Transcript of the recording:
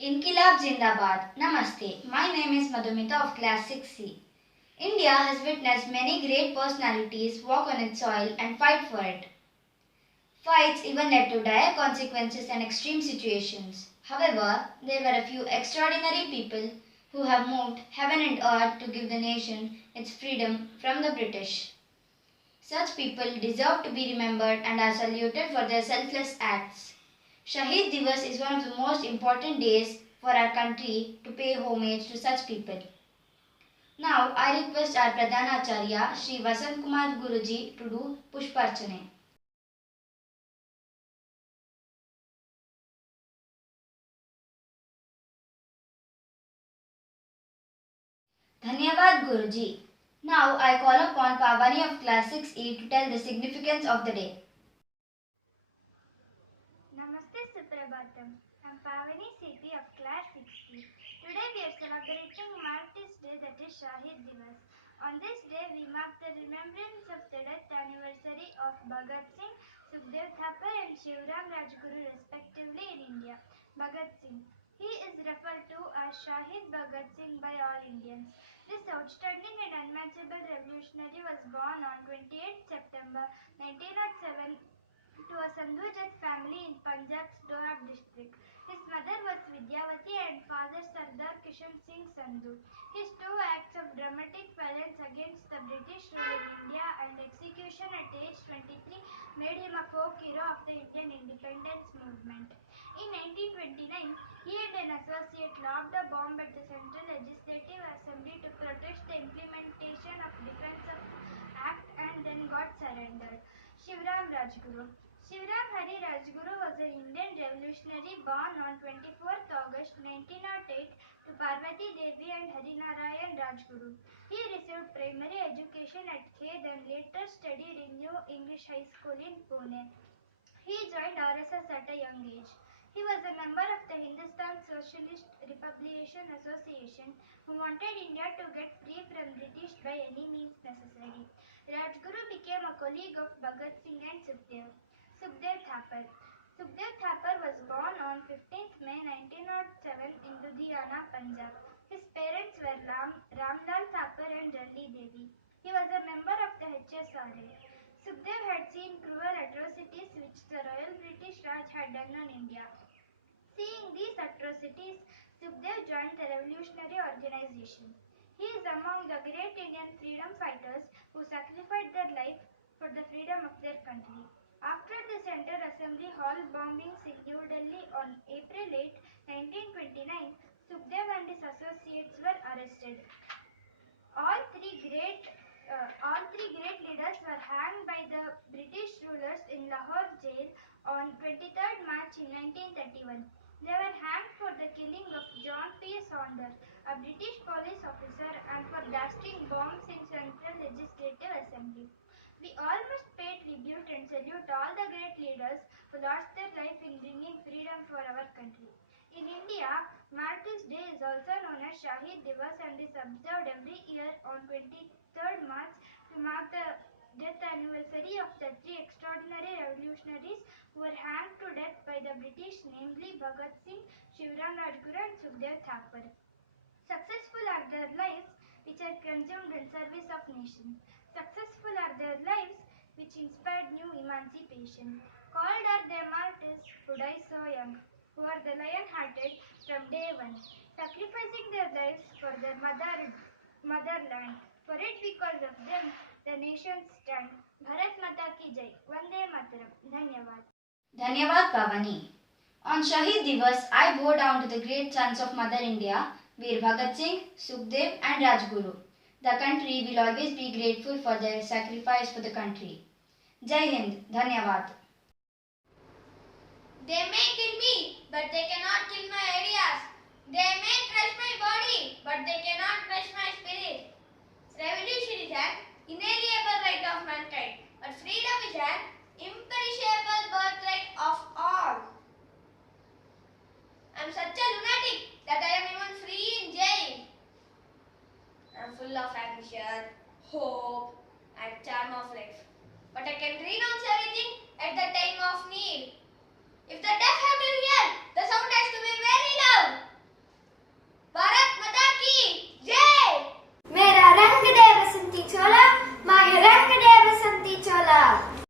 Inkilab Zindabad. Namaste. My name is Madhumita of Class 6C. India has witnessed many great personalities walk on its soil and fight for it. Fights even led to dire consequences and extreme situations. However, there were a few extraordinary people who have moved heaven and earth to give the nation its freedom from the British. Such people deserve to be remembered and are saluted for their selfless acts. Shaheed Diwas is one of the most important days for our country to pay homage to such people. Now, I request our Pradhanacharya, Sri Vasant Kumar Guruji, to do Pushparchane. Dhanyavad Guruji. Now, I call upon Pavani of Class 6E to tell the significance of the day. Namaste Suprabhatam. I'm Pavani CP of Class 6C. Today we are celebrating Martyrs Day, that is Shaheed Diwas. On this day we mark the remembrance of the death anniversary of Bhagat Singh, Sukhdev Thapar and Shivram Rajguru respectively in India. Bhagat Singh. He is referred to as Shaheed Bhagat Singh by all Indians. This outstanding and unmatchable revolutionary was born on 28 September 1907 to a Sandhu Jat family in Punjab's Doab district. His mother was Vidyavati and father Sardar Kishan Singh Sandhu. His two acts of dramatic violence against the British rule in India and execution at age 23 made him a folk hero of the Indian independence movement. In 1929, he and an associate lobbed a bomb at the Central Legislative Assembly to protest the implementation of Defence of Act and then got surrendered. Shivram Rajguru. Shivram Hari Rajguru was an Indian revolutionary born on 24th August 1908 to Parvati Devi and Harinarayan Rajguru. He received primary education at Khed and later studied in New English High School in Pune. He joined RSS at a young age. He was a member of the Hindustan Socialist Republication Association who wanted India to get free from British by any means necessary. Rajguru became a colleague of Bhagat Singh and Sukhdev. Sukhdev Thapar. Sukhdev Thapar was born on 15th May 1907 in Ludhiana, Punjab. His parents were Ramlal Thapar and Ralli Devi. He was a member of the HSRA. Sukhdev had seen cruel atrocities which the Royal British Raj had done on India. Seeing these atrocities, Sukhdev joined the revolutionary organization. He is among the great Indian freedom fighters who sacrificed their life for the freedom of their country. After the Central Assembly Hall bombings in New Delhi on April 8, 1929, Sukhdev and his associates were arrested. All three great all three great leaders were hanged by the British rulers in Lahore jail on 23rd March in 1931. They were hanged for the killing of John P. Saunders, a British police officer, and for blasting bombs in Central Legislative Assembly. We all must pay tribute and salute all the great leaders who lost their life in bringing freedom for our country. In India, Martyrs Day is also known as Shaheed Diwas and is observed every year on 23rd March to mark the death anniversary of the three extraordinary revolutionaries who were hanged to death by the British, namely Bhagat Singh, Shivram Rajguru and Sukhdev Thapar. Successful are their lives which are consumed in service of nation. Successful are their lives which inspired new emancipation. Called are they martyrs who die so young, who are the lion-hearted from day one, sacrificing their lives for their motherland. For it, because of them, the nations stand. Bharat Mata ki Jai. Vande Mataram. Dhanyavad. Dhanyavad Pavani. On Shaheed Divas, I bow down to the great sons of Mother India, Veer Bhagat Singh, Sukhdev and Rajguru. The country will always be grateful for their sacrifice for the country. Jai Hind, Dhanyavad. They may kill me, but they cannot kill my ideas. They may crush my body, but they cannot crush my spirit. Revolution is an inalienable right of mankind, but freedom is an imperishable birthright